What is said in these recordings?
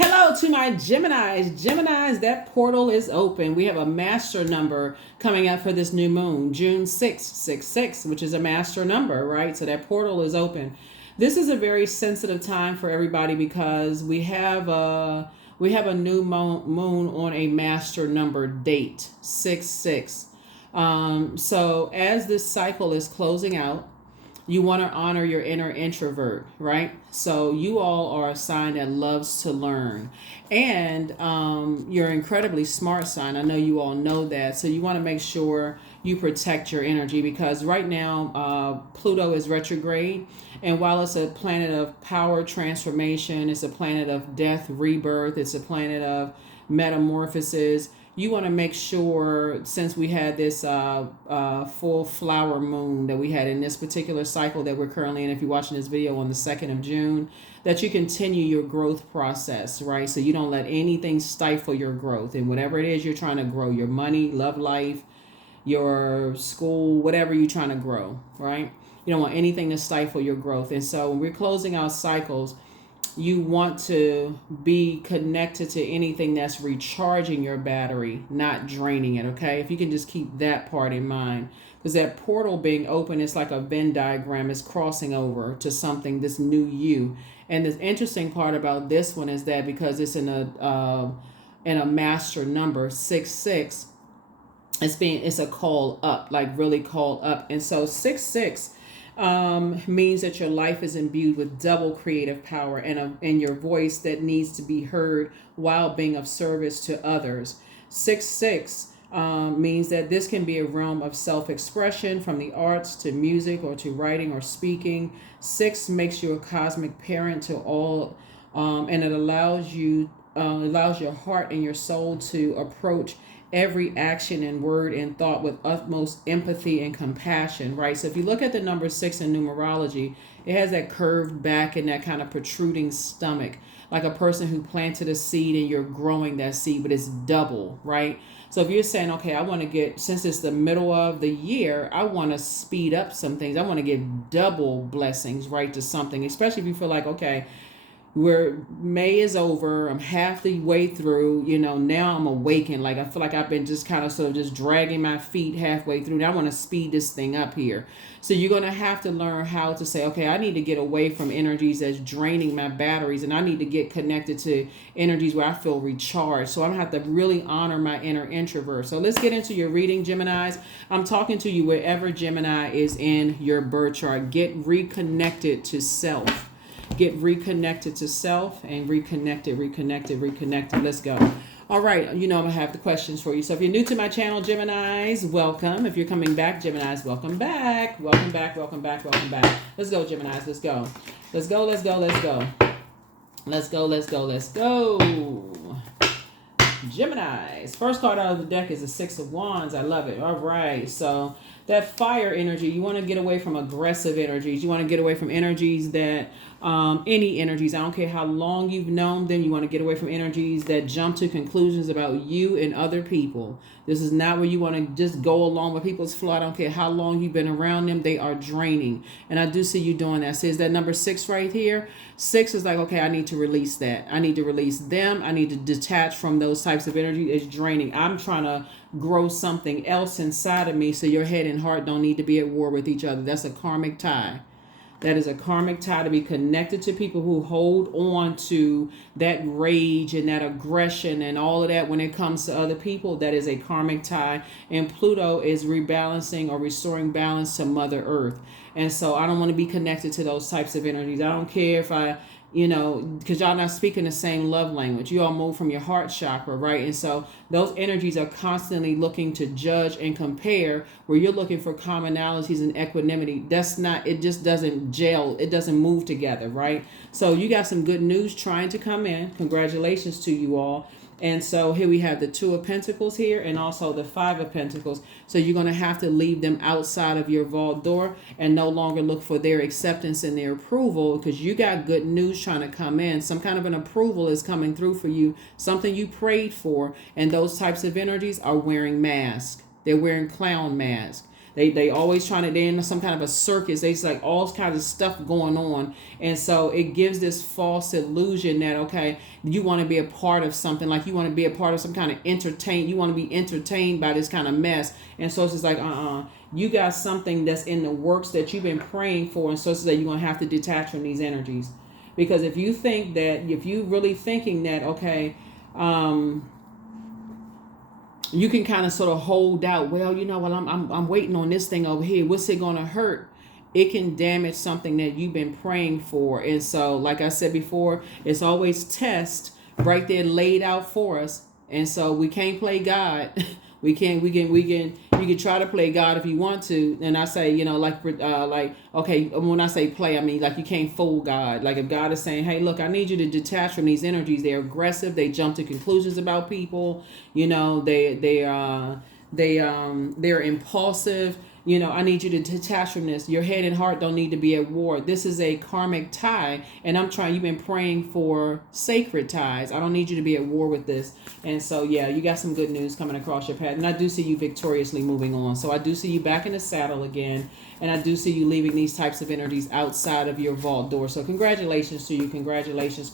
Hello to my Geminis. Geminis, that portal is open. We have a master number coming up for this new moon, June 6th, 6, which is a master number, right? So that portal is open. This is a very sensitive time for everybody because we have a new moon on a master number date, 6. So as this cycle is closing out, you want to honor your inner introvert, right? So you all are a sign that loves to learn, and you're an incredibly smart sign. I know you all know that. So you want to make sure you protect your energy because right now Pluto is retrograde, and while it's a planet of power transformation, it's a planet of death, rebirth, it's a planet of metamorphosis. You want to make sure, since we had this full flower moon that we had in this particular cycle that we're currently in, if you're watching this video on the 2nd of June, that you continue your growth process, right? So you don't let anything stifle your growth. And whatever it is you're trying to grow, your money, love life, your school, whatever you're trying to grow, right? You don't want anything to stifle your growth. And so when we're closing out cycles, you want to be connected to anything that's recharging your battery, not draining it, okay? If you can just keep that part in mind. Because that portal being open, it's like a Venn diagram. It's crossing over to something, this new you. And the interesting part about this one is that because it's in a master number, 6, it's a call up, like really call up. And so 6 means that your life is imbued with double creative power and your voice that needs to be heard while being of service to others. 6 means that this can be a realm of self-expression, from the arts to music or to writing or speaking. 6 makes you a cosmic parent to all, and it allows your heart and your soul to approach every action and word and thought with utmost empathy and compassion, right? So if you look at the number 6 in numerology, it has that curved back and that kind of protruding stomach, like a person who planted a seed and you're growing that seed, but it's double, right? So if you're saying, okay, I want to get, since it's the middle of the year, I want to speed up some things. I want to give double blessings, right, to something, especially if you feel like, okay, where May is over, I'm half the way through, now I'm awakened. Like I feel like I've been just kind of sort of just dragging my feet halfway through. Now I want to speed this thing up here. So you're going to have to learn how to say, okay, I need to get away from energies that's draining my batteries, and I need to get connected to energies where I feel recharged. So I'm going to have to really honor my inner introvert. So let's get into your reading, Geminis. I'm talking to you wherever Gemini is in your birth chart. Get reconnected to self. Get reconnected to self and reconnected. Let's go. All right. I'm going to have the questions for you. So if you're new to my channel, Geminis, welcome. If you're coming back, Geminis, welcome back. Welcome back. Let's go, Geminis. Let's go. Let's go. Geminis. First card out of the deck is the 6 of Wands. I love it. All right. So that fire energy, you want to get away from aggressive energies. You want to get away from energies that, any energies, I don't care how long you've known them, you want to get away from energies that jump to conclusions about you and other people. This is not where you want to just go along with people's flow. I don't care how long you've been around them. They are draining. And I do see you doing that. So is that number 6 right here? 6 is like, okay, I need to release that. I need to release them. I need to detach from those types of energy. It's draining. I'm trying to grow something else inside of me, so your head and heart don't need to be at war with each other. That's a karmic tie. That is a karmic tie, to be connected to people who hold on to that rage and that aggression and all of that when it comes to other people. That is a karmic tie. And Pluto is rebalancing or restoring balance to Mother Earth. And so I don't want to be connected to those types of energies. I don't care if because y'all not speaking the same love language. You all move from your heart chakra, right? And so those energies are constantly looking to judge and compare, where you're looking for commonalities and equanimity. It just doesn't gel. It doesn't move together, right? So you got some good news trying to come in. Congratulations to you all. And so here we have the 2 of Pentacles here and also the 5 of Pentacles. So you're going to have to leave them outside of your vault door and no longer look for their acceptance and their approval, because you got good news trying to come in. Some kind of an approval is coming through for you, something you prayed for. And those types of energies are wearing masks. They're wearing clown masks. They always trying to, they're in some kind of a circus. There's like all kinds of stuff going on. And so it gives this false illusion that, okay, you want to be a part of something, like you want to be a part of some kind of you want to be entertained by this kind of mess. And so it's just like, you got something that's in the works that you've been praying for. And so it's that you're going to have to detach from these energies. Because if you think that, if you really thinking that, okay, you can kind of sort of hold out, well, you know, well, I'm waiting on this thing over here. What's it going to hurt? It can damage something that you've been praying for. And so, like I said before, it's always test right there laid out for us. And so we can't play God. You can try to play God if you want to. And I say, you know, like, okay, when I say play, I mean, like, you can't fool God. Like, if God is saying, hey, look, I need you to detach from these energies. They're aggressive. They jump to conclusions about people. You know, they're impulsive. You know, I need you to detach from this. Your head and heart don't need to be at war. This is a karmic tie. And you've been praying for sacred ties. I don't need you to be at war with this. And so, yeah, you got some good news coming across your path. And I do see you victoriously moving on. So I do see you back in the saddle again. And I do see you leaving these types of energies outside of your vault door. So congratulations to you. Congratulations.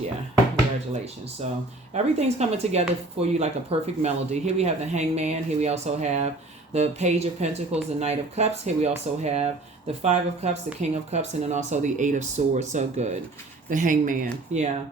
Yeah. Congratulations. So everything's coming together for you like a perfect melody. Here we have the Hangman. Here we also have the Page of Pentacles, the Knight of Cups. Here we also have the Five of Cups, the King of Cups, and then also the Eight of Swords. So good. The Hangman. Yeah.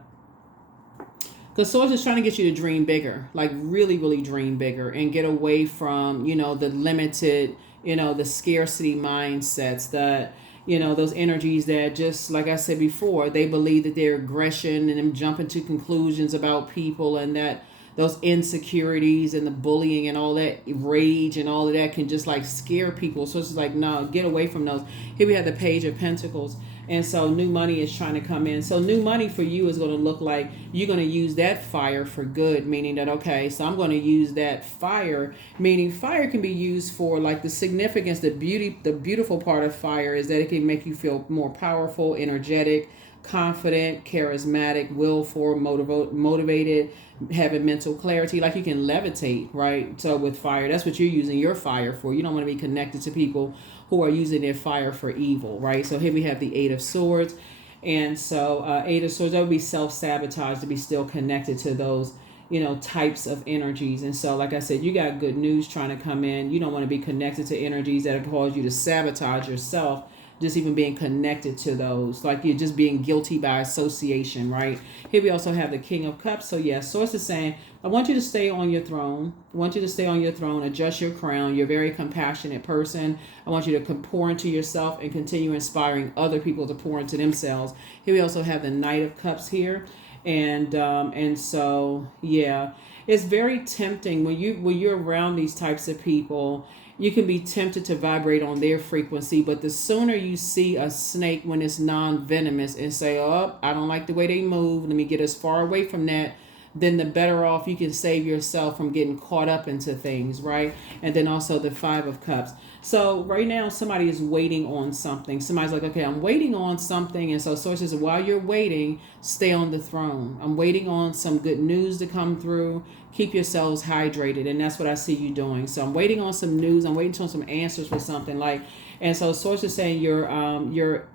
Because Swords is trying to get you to dream bigger, like really, really dream bigger and get away from, you know, the limited, you know, the scarcity mindsets that, you know, those energies that, just like I said before, they believe that their aggression and them jumping to conclusions about people, and that those insecurities and the bullying and all that rage and all of that can just like scare people. So it's just like, no, get away from those. Here we have the Page of Pentacles. And so new money is trying to come in. So new money for you is going to look like you're going to use that fire for good, meaning that, okay, so I'm going to use that fire, meaning fire can be used for like the significance, the beautiful part of fire is that it can make you feel more powerful, energetic, confident, charismatic, willful, motivated, having mental clarity, like you can levitate, right? So with fire, that's what you're using your fire for. You don't want to be connected to people who are using their fire for evil, right? So here we have the Eight of Swords. And so Eight of Swords, that would be self-sabotage, to be still connected to those, you know, types of energies. And so, like I said, you got good news trying to come in. You don't want to be connected to energies that cause you to sabotage yourself, just even being connected to those, like you're just being guilty by association, right? Here we also have the King of Cups. So yeah, Source is saying, I want you to stay on your throne. I want you to stay on your throne, adjust your crown. You're a very compassionate person. I want you to pour into yourself and continue inspiring other people to pour into themselves. Here we also have the Knight of Cups here. And so, yeah, it's very tempting when you're around these types of people. You can be tempted to vibrate on their frequency, but the sooner you see a snake when it's non-venomous and say, oh, I don't like the way they move, let me get as far away from that, then the better off you can save yourself from getting caught up into things, right? And then also the Five of Cups. So right now somebody is waiting on something. Somebody's like, okay, I'm waiting on something. And so Source says, while you're waiting, stay on the throne. I'm waiting on some good news to come through. Keep yourselves hydrated. And that's what I see you doing. So I'm waiting on some news. I'm waiting on some answers for something, like, and so Source is saying your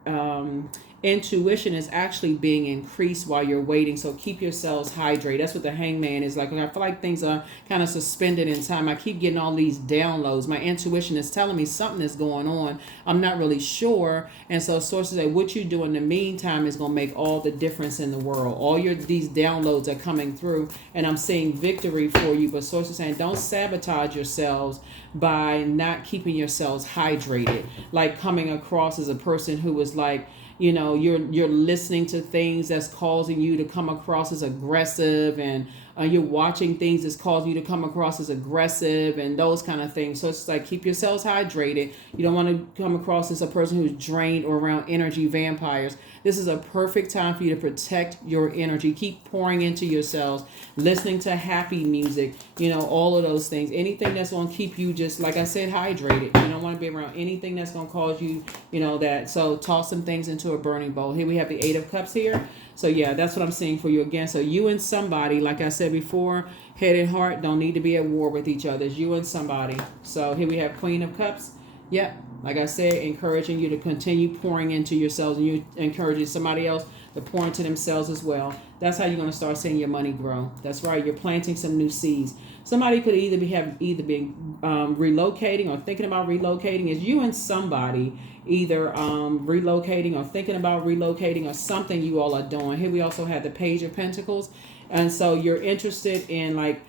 intuition is actually being increased while you're waiting. So keep yourselves hydrated. That's what the Hangman is like. I feel like things are kind of suspended in time. I keep getting all these downloads. My intuition is telling me something is going on. I'm not really sure. And so sources say, what you do in the meantime is going to make all the difference in the world. These downloads are coming through, and I'm seeing victory for you. But sources saying, don't sabotage yourselves by not keeping yourselves hydrated. Like coming across as a person who is like, you know, you're listening to things that's causing you to come across as aggressive, and you're watching things that's causing you to come across as aggressive and those kind of things. So it's like, keep yourselves hydrated. You don't want to come across as a person who's drained or around energy vampires. This is a perfect time for you to protect your energy. Keep pouring into yourselves, listening to happy music, you know, all of those things. Anything that's going to keep you, just like I said, hydrated. You don't want to be around anything that's going to cause you, you know, that. So toss some things into a burning bowl. Here we have the Eight of Cups here. So yeah, that's what I'm seeing for you again. So you and somebody, like I said before, head and heart don't need to be at war with each other. It's you and somebody. So here we have Queen of Cups. Yep. Like I said, encouraging you to continue pouring into yourselves, and you encouraging somebody else to pour into themselves as well. That's how you're going to start seeing your money grow. That's right. You're planting some new seeds. Somebody could either been relocating or thinking about relocating. It's you and somebody either relocating or thinking about relocating, or something you all are doing. Here we also have the Page of Pentacles, and so you're interested in like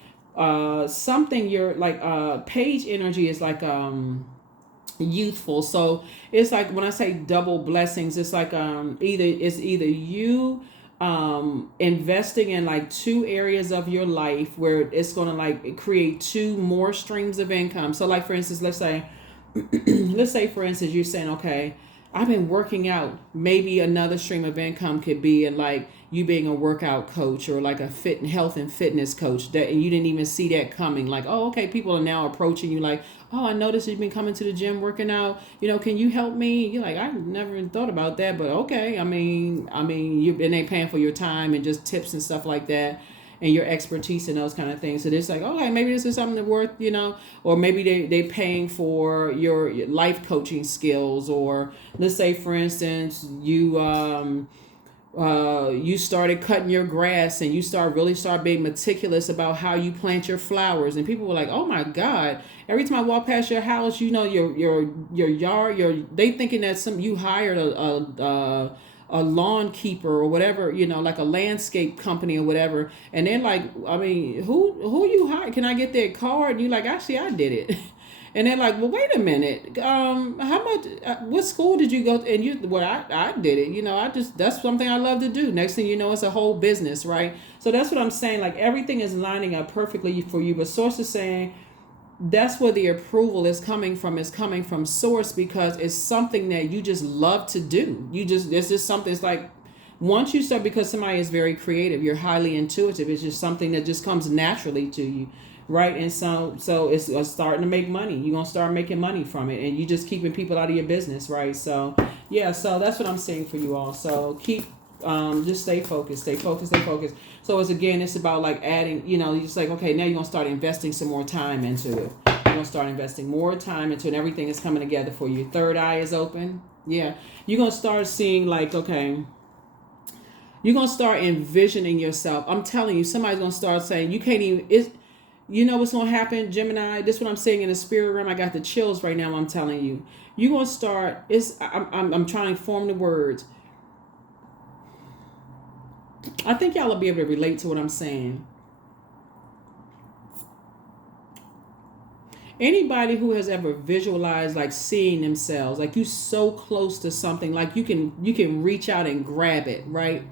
something. You're like page energy is like youthful. So it's like when I say double blessings, it's like either you investing in like two areas of your life where it's going to like create two more streams of income. So like for instance, let's say let's say for instance you're saying, okay, I've been working out. Maybe another stream of income could be in like you being a workout coach or like a health and fitness coach, that and you didn't even see that coming. Like, oh, okay, people are now approaching you like, oh, I noticed you've been coming to the gym working out. Can you help me? You're like, I never even thought about that, but okay. I mean, and they paying for your time and just tips and stuff like that, and your expertise and those kind of things. So it's like, okay, maybe this is something worth, or maybe they paying for your life coaching skills, or let's say, for instance, you started cutting your grass and you start being meticulous about how you plant your flowers, and people were like, oh my God, every time I walk past your house, your yard, they thinking that you hired a lawn keeper or whatever, like a landscape company or whatever, and they're like, I mean, who you hired? Can I get their card? And you like, actually, I did it. And they're like, well, wait a minute. How much? What school did you go to? And I did it. That's something I love to do. Next thing you know, it's a whole business, right? So that's what I'm saying. Like everything is lining up perfectly for you. But Source is saying that's where the approval is coming from. It's coming from Source because it's something that you just love to do. It's just something. It's like once you start, because somebody is very creative, you're highly intuitive. It's just something that just comes naturally to you. Right, and so it's starting to make money. You're gonna start making money from it, and you just keeping people out of your business, right? So yeah, so that's what I'm saying for you all. So keep just stay focused. So it's about like adding, you're just like, okay, now you're gonna start investing some more time into it. You're gonna start investing more time into it, and everything is coming together for you. Third eye is open. Yeah, you're gonna start seeing like, okay, you're gonna start envisioning yourself. I'm telling you, somebody's gonna start saying you can't even. You know what's going to happen, Gemini? This is what I'm saying in the spirit realm. I got the chills right now. I'm telling you. You're going to start. I'm trying to form the words. I think y'all will be able to relate to what I'm saying. Anybody who has ever visualized like seeing themselves, like you so close to something, like you can reach out and grab it, right?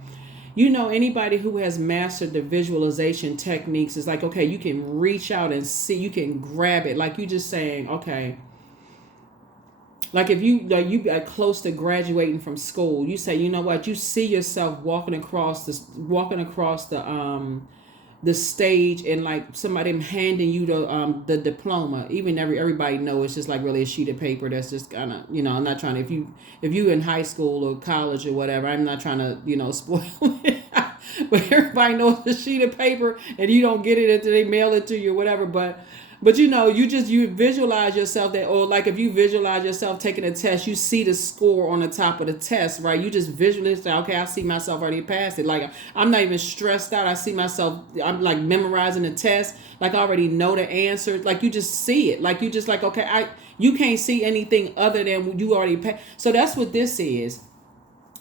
Anybody who has mastered the visualization techniques is like, okay, you can reach out and see, you can grab it. Like you just saying, okay, like if you got close to graduating from school, you say, you know what, you see yourself walking across the stage, and like somebody handing you the diploma. Even everybody know it's just like really a sheet of paper that's just kind of, I'm not trying to, if you in high school or college or whatever, I'm not trying to spoil it. But everybody knows the sheet of paper, and you don't get it until they mail it to you or whatever. But you visualize yourself that, or like if you visualize yourself taking a test, you see the score on the top of the test, right? You just visualize, okay, I see myself already passed it. Like I'm not even stressed out. I see myself, I'm like memorizing the test. Like I already know the answer. Like you just see it. Like you just like, okay, you can't see anything other than you already passed. So that's what this is.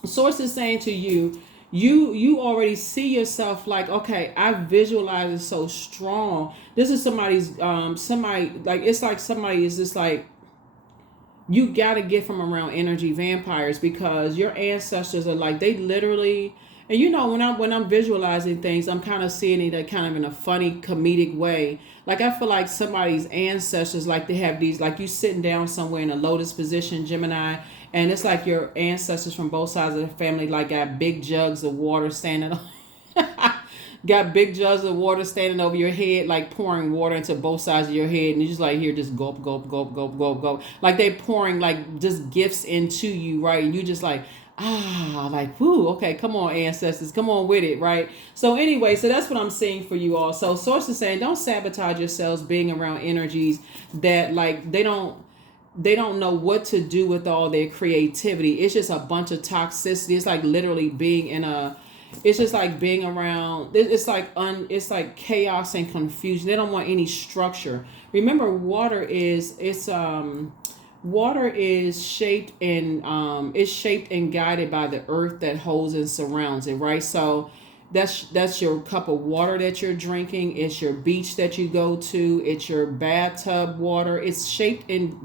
Source is saying to you, you already see yourself like, okay, I visualize it so strong. This is somebody like, it's like somebody is just like, you got to get from around energy vampires, because your ancestors are like, they literally, and when I'm visualizing things, I'm kind of seeing it kind of in a funny comedic way. Like I feel like somebody's ancestors, like they have these, like you sitting down somewhere in a lotus position, Gemini, and it's like your ancestors from both sides of the family like got big jugs of water standing got big jugs of water standing over your head, like pouring water into both sides of your head, and you just like, here, just gulp, gulp, gulp, gulp, gulp, gulp. Like they pouring like just gifts into you, right? And you just like, like, whoo, okay, come on, ancestors, come on with it, right? So anyway, so that's what I'm seeing for you all. So source is saying, don't sabotage yourselves being around energies that like they don't know what to do with all their creativity. It's just a bunch of toxicity. It's like literally being in a, it's just like being around, it's like chaos and confusion. They don't want any structure. Remember, water is shaped and is shaped and guided by the earth that holds and surrounds it, right? So that's your cup of water that you're drinking. It's your beach that you go to. It's your bathtub water. It's shaped and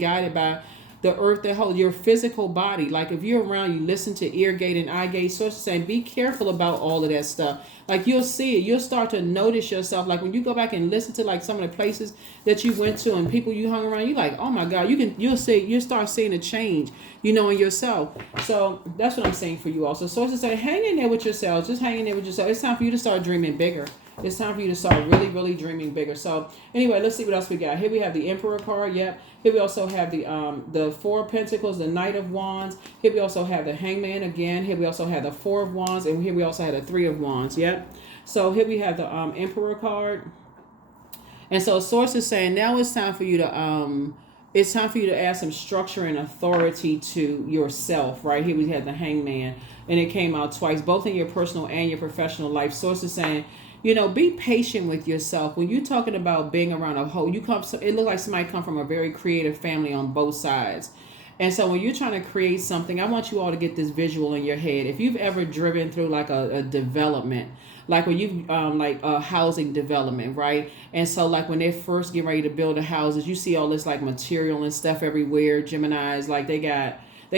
guided by the earth that holds your physical body. Like if you're around, you listen to ear gate and eye gate. So it's saying be careful about all of that stuff. Like you'll see it, you'll start to notice yourself. Like when you go back and listen to like some of the places that you went to and people you hung around, you like, oh my God, you'll start seeing a change, in yourself. So that's what I'm saying for you also. So it's say hang in there with yourself. Just hang in there with yourself. It's time for you to start dreaming bigger. It's time for you to start really, really dreaming bigger. So anyway, let's see what else we got. Here we have the Emperor card. Yep. Here we also have the Four of Pentacles, the Knight of Wands. Here we also have the Hangman again. Here we also have the Four of Wands, and here we also have the Three of Wands. Yep. So here we have the Emperor card. And so Source is saying now it's time for you to add some structure and authority to yourself, right? Here we have the Hangman, and it came out twice, both in your personal and your professional life. Source is saying, be patient with yourself. When you're talking about being around a whole, it looks like somebody come from a very creative family on both sides. And so when you're trying to create something, I want you all to get this visual in your head. If you've ever driven through like a development, like when you like a housing development, right? And so like when they're first getting ready to build the houses, you see all this like material and stuff everywhere. Gemini's like they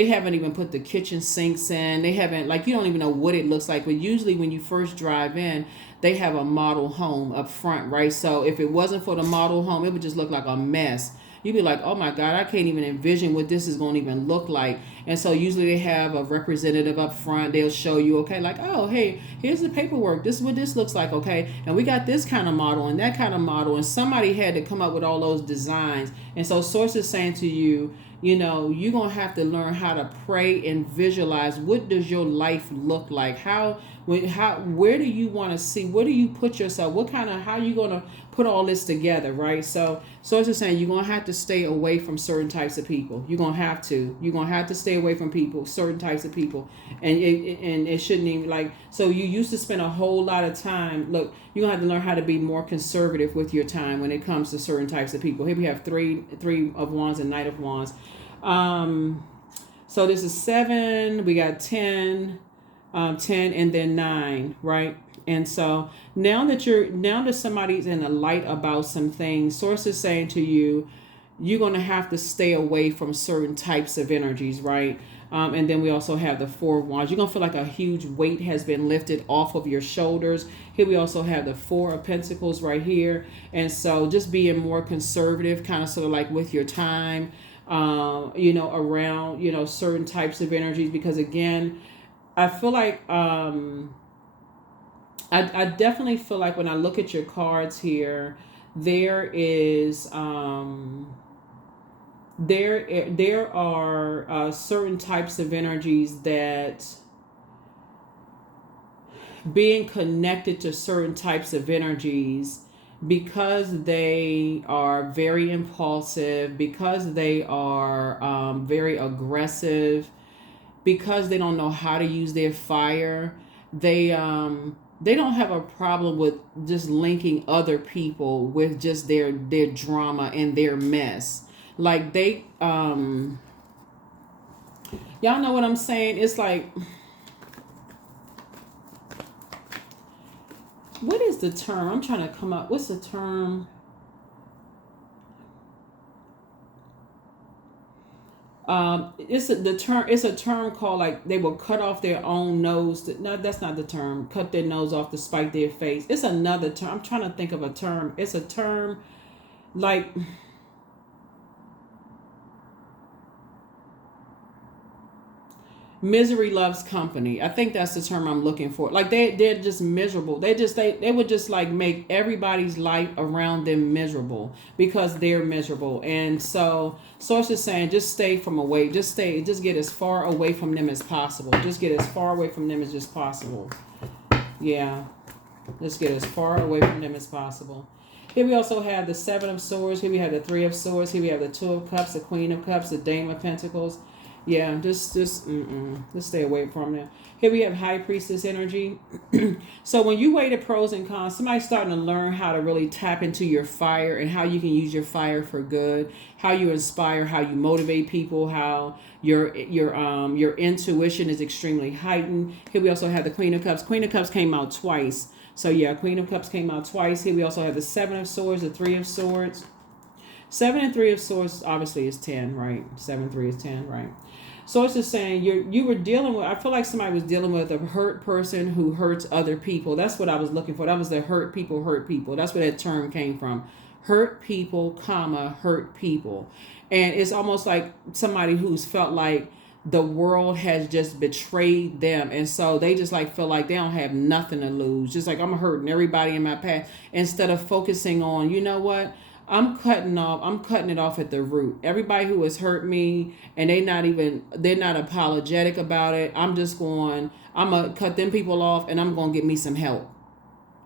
haven't even put the kitchen sinks in. They haven't, like, you don't even know what it looks like. But usually when you first drive in, they have a model home up front, right? So if it wasn't for the model home, it would just look like a mess. You'd be like, oh my God, I can't even envision what this is going to even look like. And so usually they have a representative up front. They'll show you, okay, like, oh, hey, here's the paperwork. This is what this looks like, okay? And we got this kind of model and that kind of model. And somebody had to come up with all those designs. And so Source is saying to you, you're going to have to learn how to pray and visualize what does your life look like? Where do you want to see? Where do you put yourself? How are you going to put all this together, right? So it's just saying you're going to have to stay away from certain types of people. You're going to have to stay away from certain types of people. And it shouldn't even like, so you used to spend a whole lot of time. Look, you're going to have to learn how to be more conservative with your time when it comes to certain types of people. Here we have three of Wands and Knight of Wands. So this is 7, we got 10, 10, and then 9, right? And so now that somebody's in the light about some things, Source is saying to you, you're going to have to stay away from certain types of energies, right? And then we also have the Four of Wands. You're going to feel like a huge weight has been lifted off of your shoulders. Here we also have the Four of Pentacles right here. And so just being more conservative, kind of sort of like with your time, around, certain types of energies. Because again, I feel like, I definitely feel like when I look at your cards here, there is, there are certain types of energies that being connected to certain types of energies, because they are very impulsive, because they are very aggressive, because they don't know how to use their fire, they don't have a problem with just linking other people with just their drama and their mess. Like they y'all know what I'm saying? It's like, what is the term? I'm trying to come up. What's the term? It's a term called, like, they will cut off their own nose. No, that's not the term. Cut their nose off to spite their face. It's another term. I'm trying to think of a term. It's a term like, Misery loves company. I think that's the term I'm looking for. Like they're just miserable. They would just like make everybody's life around them miserable because they're miserable. And so Source is saying just stay from away. Just get as far away from them as possible. Just get as far away from them as just possible. Yeah. Just get as far away from them as possible. Here we also have the Seven of Swords. Here we have the Three of Swords. Here we have the Two of Cups, the Queen of Cups, the Dame of Pentacles. Yeah, just stay away from them. Here we have High Priestess energy. So when you weigh the pros and cons, somebody's starting to learn how to really tap into your fire and how you can use your fire for good, how you inspire, how you motivate people, how your intuition is extremely heightened. Here we also have the Queen of Cups. Queen of Cups came out twice. So yeah, Queen of Cups came out twice. Here we also have the Seven of Swords, the Three of Swords. 7 and 3 of Swords obviously is 10, right? 7, 3 is 10, right? So it's just saying you were dealing with, I feel like somebody was dealing with a hurt person who hurts other people. That's what I was looking for. That was the hurt people. That's where that term came from. Hurt people, comma, hurt people. And it's almost like somebody who's felt like the world has just betrayed them. And so they just like feel like they don't have nothing to lose. Just like I'm hurting everybody in my path. Instead of focusing on, you know what? I'm cutting it off at the root. Everybody who has hurt me and they're not apologetic about it. I'm going to cut them people off and I'm going to get me some help.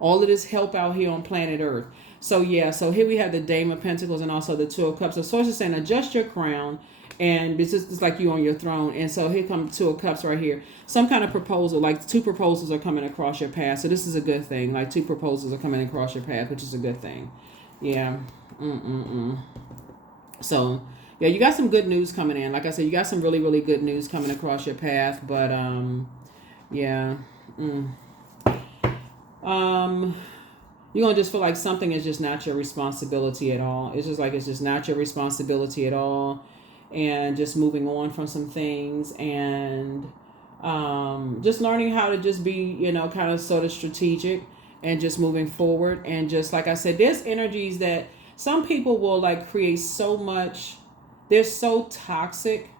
All of this help out here on planet Earth. So yeah, so here we have the Dame of Pentacles and also the Two of Cups. So Source is saying adjust your crown and it's like you on your throne. And so here comes Two of Cups right here. Some kind of proposal, like 2 proposals are coming across your path. So this is a good thing. Like 2 proposals are coming across your path, which is a good thing. Yeah. So yeah, you got some good news coming in. Like I said, you got some really, really good news coming across your path. But yeah. You're gonna just feel like something is just not your responsibility at all. It's just not your responsibility at all. And just moving on from some things and just learning how to just be, kind of sort of strategic and just moving forward. And just like I said, there's energies that some people will like create so much. They're so toxic.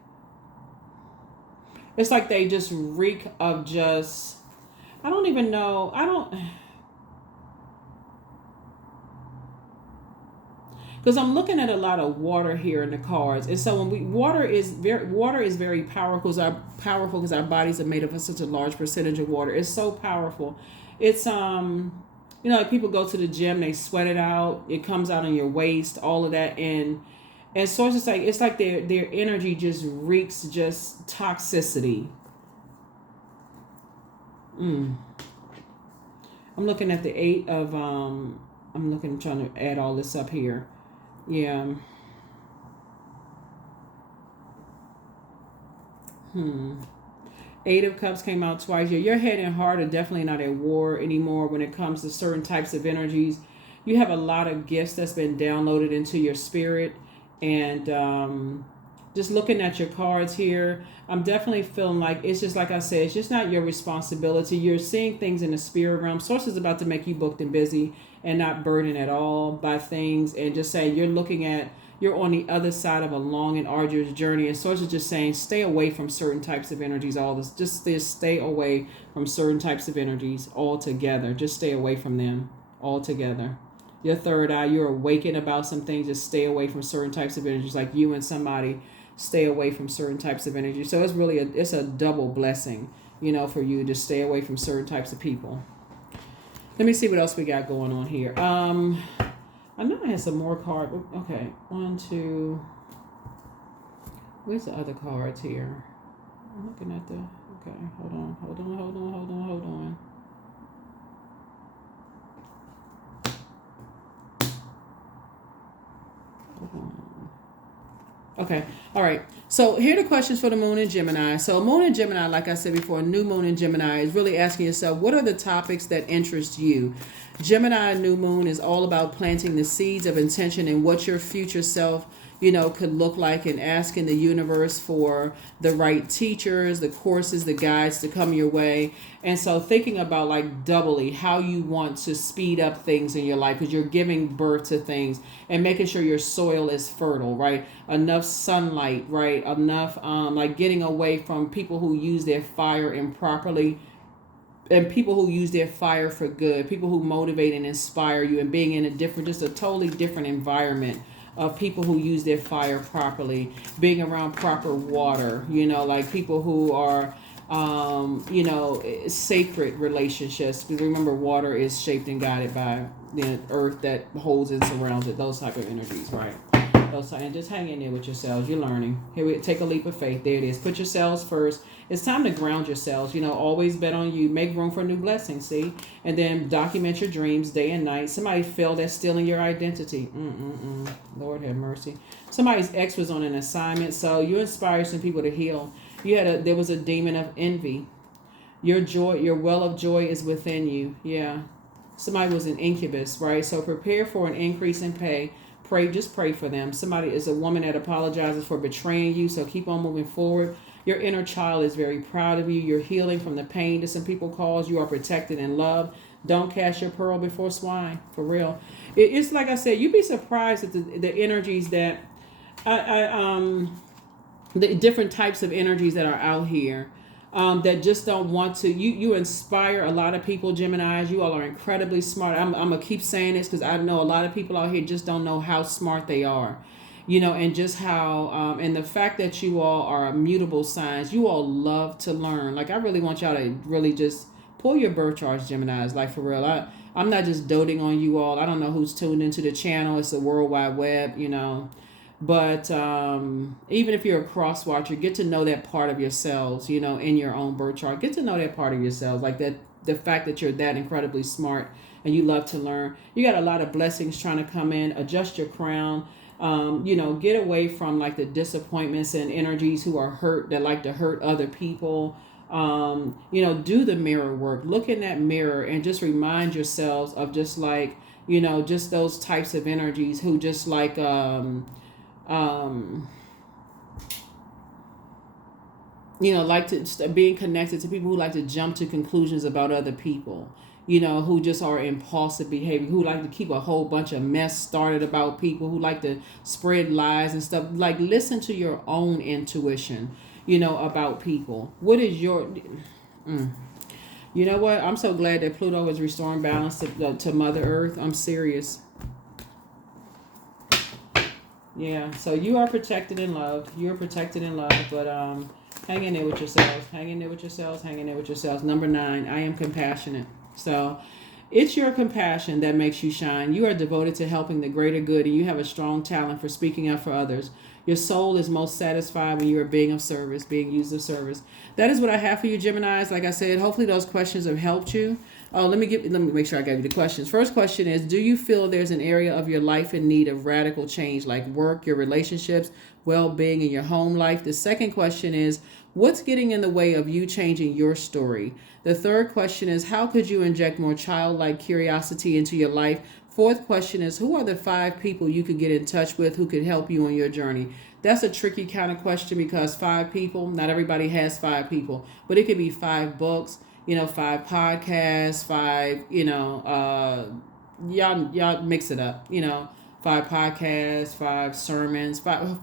It's like they just reek of just, I don't even know. Because I'm looking at a lot of water here in the cards. And so when water is very powerful because our bodies are made up of such a large percentage of water. It's so powerful. It's like people go to the gym, they sweat it out, it comes out on your waist, all of that, and so it's like their energy just reeks just toxicity. I'm looking at the 8 of trying to add all this up here. Yeah. 8 of Cups came out twice. Your head and heart are definitely not at war anymore when it comes to certain types of energies. You have a lot of gifts that's been downloaded into your spirit. And just looking at your cards here, I'm definitely feeling like it's just like I said, it's just not your responsibility. You're seeing things in the spirit realm. Source is about to make you booked and busy and not burdened at all by things. And just saying you're on the other side of a long and arduous journey. And Source is just saying, stay away from certain types of energies. Just stay away from certain types of energies altogether. Just stay away from them altogether. Your third eye, you're awakened about some things. Just stay away from certain types of energies. Like you and somebody, stay away from certain types of energy. So it's really it's a double blessing, for you to stay away from certain types of people. Let me see what else we got going on here. I know I had some more cards. Okay, 1, 2. Where's the other cards here? I'm looking at okay, hold on. Okay, all right. So here are the questions for the moon in Gemini. So moon in Gemini, like I said before, new moon in Gemini is really asking yourself, what are the topics that interest you? Gemini new moon is all about planting the seeds of intention in what your future self could look like, and asking the universe for the right teachers, the courses, the guides to come your way. And so thinking about like doubly how you want to speed up things in your life, because you're giving birth to things, and making sure your soil is fertile, right? Enough sunlight, right? Enough, like getting away from people who use their fire improperly, and people who use their fire for good, people who motivate and inspire you, and being in a different, just a totally different environment of people who use their fire properly, being around proper water, like people who are, sacred relationships. Because remember, water is shaped and guided by the earth that holds and surrounds it, those type of energies, right? And just hang in there with yourselves. You're learning. Here we take a leap of faith. There it is. Put yourselves first. It's time to ground yourselves. Always bet on you. Make room for new blessings. See, and then document your dreams day and night. Somebody failed at stealing your identity. Lord have mercy. Somebody's ex was on an assignment, so you inspire some people to heal. There was a demon of envy. Your joy, your well of joy is within you. Yeah. Somebody was an incubus, right? So prepare for an increase in pay. Just pray for them. Somebody is a woman that apologizes for betraying you, so keep on moving forward. Your inner child is very proud of you. You're healing from the pain that some people cause. You are protected and loved. Don't cast your pearl before swine, for real. It's like I said, you'd be surprised at the energies that, the different types of energies that are out here. That just don't want to. You inspire a lot of people, Geminis. You all are incredibly smart. I'm gonna keep saying this because I know a lot of people out here just don't know how smart they are, and just how and the fact that you all are immutable signs. You all love to learn. Like, I really want y'all to really just pull your birth charts, Geminis. Like, for real. I'm not just doting on you all. I don't know who's tuned into the channel. It's the World Wide Web, But even if you're a cross watcher, get to know that part of yourselves, in your own birth chart. Get to know that part of yourselves, like that, the fact that you're that incredibly smart and you love to learn. You got a lot of blessings trying to come in. Adjust your crown. Get away from like the disappointments and energies who are hurt, that like to hurt other people. Do the mirror work. Look in that mirror and just remind yourselves of just like, just those types of energies who just like, like to being connected to people who like to jump to conclusions about other people, who just are impulsive behavior, who like to keep a whole bunch of mess started about people, who like to spread lies and stuff. Like, listen to your own intuition, about people. What is your... You know what? I'm so glad that Pluto is restoring balance to Mother Earth. I'm serious. Yeah, so you are protected and loved. You're protected and loved, but hang in there with yourselves. Hang in there with yourselves. Hang in there with yourselves. Number 9, I am compassionate. So it's your compassion that makes you shine. You are devoted to helping the greater good, and you have a strong talent for speaking up for others. Your soul is most satisfied when you are being of service, being used of service. That is what I have for you, Geminis. Like I said, hopefully those questions have helped you. Oh, let me make sure I gave you the questions. First question is, do you feel there's an area of your life in need of radical change, like work, your relationships, well-being, and your home life? The second question is, what's getting in the way of you changing your story? The third question is, how could you inject more childlike curiosity into your life? Fourth question is, who are the 5 people you could get in touch with who could help you on your journey? That's a tricky kind of question because 5 people, not everybody has 5 people, but it could be 5 books, 5 podcasts, 5, y'all mix it up, 5 podcasts, 5 sermons, 5,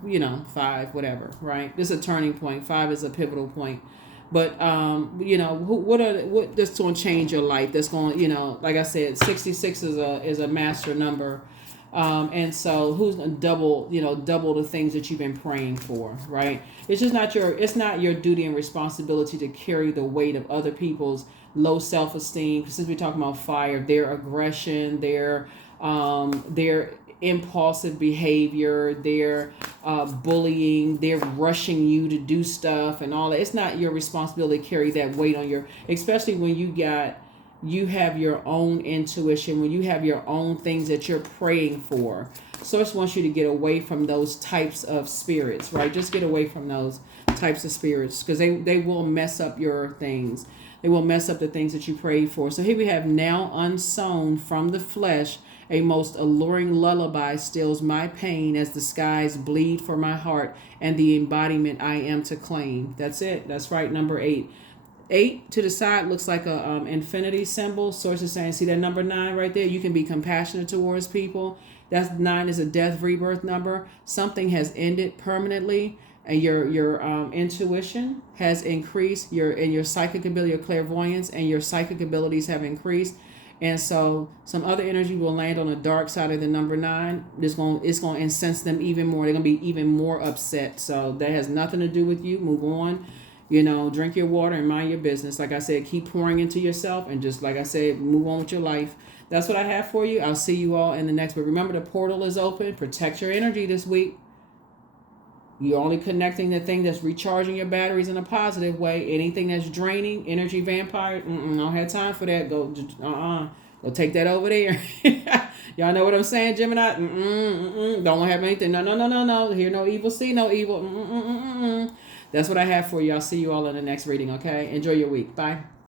5, whatever, right? This is a turning point. 5 is a pivotal point. But, what that's going to change your life? That's going, like I said, 66 is a master number. And so who's going to double the things that you've been praying for, right? It's just not your duty and responsibility to carry the weight of other people's low self-esteem. Since we're talking about fire, their aggression, their impulsive behavior, their bullying, they're rushing you to do stuff and all that. It's not your responsibility to carry that weight on especially when you have your own intuition, when you have your own things that you're praying for. Source wants you to get away from those types of spirits, right? Just get away from those types of spirits because they will mess up your things. They will mess up the things that you prayed for. So here we have now unsown from the flesh A most alluring lullaby stills my pain as the skies bleed for my heart and the embodiment I am to claim. That's it. That's right. Number 8. 8 to the side looks like a infinity symbol. Source is saying, see that number 9 right there? You can be compassionate towards people. That's 9 is a death rebirth number. Something has ended permanently, and your intuition has increased. Your psychic ability, your clairvoyance, and your psychic abilities have increased. And so some other energy will land on the dark side of the number 9. It's going to incense them even more. They're going to be even more upset. So that has nothing to do with you. Move on. Drink your water and mind your business. Like I said, keep pouring into yourself and just, like I said, move on with your life. That's what I have for you. I'll see you all in the next. But remember, the portal is open. Protect your energy this week. You're only connecting the thing that's recharging your batteries in a positive way. Anything that's draining, energy vampire, I don't have time for that. Go take that over there. Y'all know what I'm saying, Gemini? Don't have anything. No. Hear no evil, see no evil. That's what I have for you. I'll see you all in the next reading, okay? Enjoy your week. Bye.